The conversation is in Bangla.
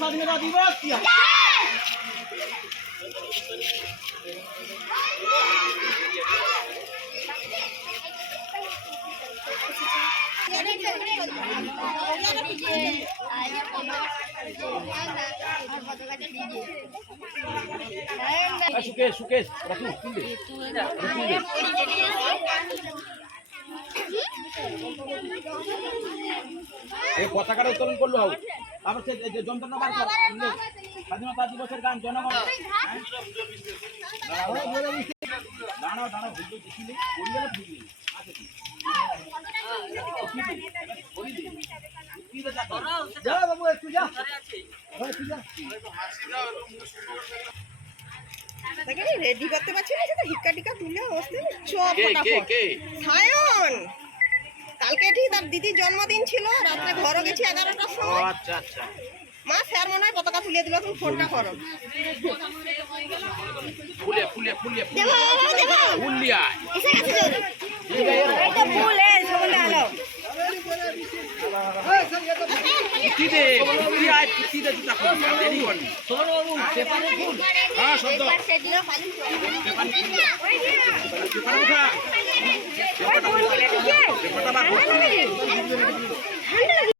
স্বাধীনতা দিবস কি সুকেশ সুকেশ এই পতাকাটা উত্তোলন করলো হোক তারপর সে যন্ত্রণা বার কর স্বাধীনতা দিবসের গান জনগণ দাঁড়াও দাঁড়াও দেখিলে পরিবার ঠিক যা বাবু একটু যা রেডি করতে পারছি না সেটা হিক্কা টিকা তুলে বসতে চপ সায়ন কালকে ঠিক তার দিদির জন্মদিন ছিল রাত্রে ঘরে গেছি 11টার সময়। আচ্ছা আচ্ছা মা স্যার মনে হয় পতাকা তুলে দিল তুমি ফোনটা করো ফুলে ফুলে ফুলে দেবো দেবো ফুলিয়া এসে গেছে এটা ফুলে সবলে আলো কিদে কি আই কিদে তুই তাকো দেরি করনি সোমন বাবু পেপারে ফুল হ্যাঁ সদ্য পেপারে ফুল পেপারে কোথা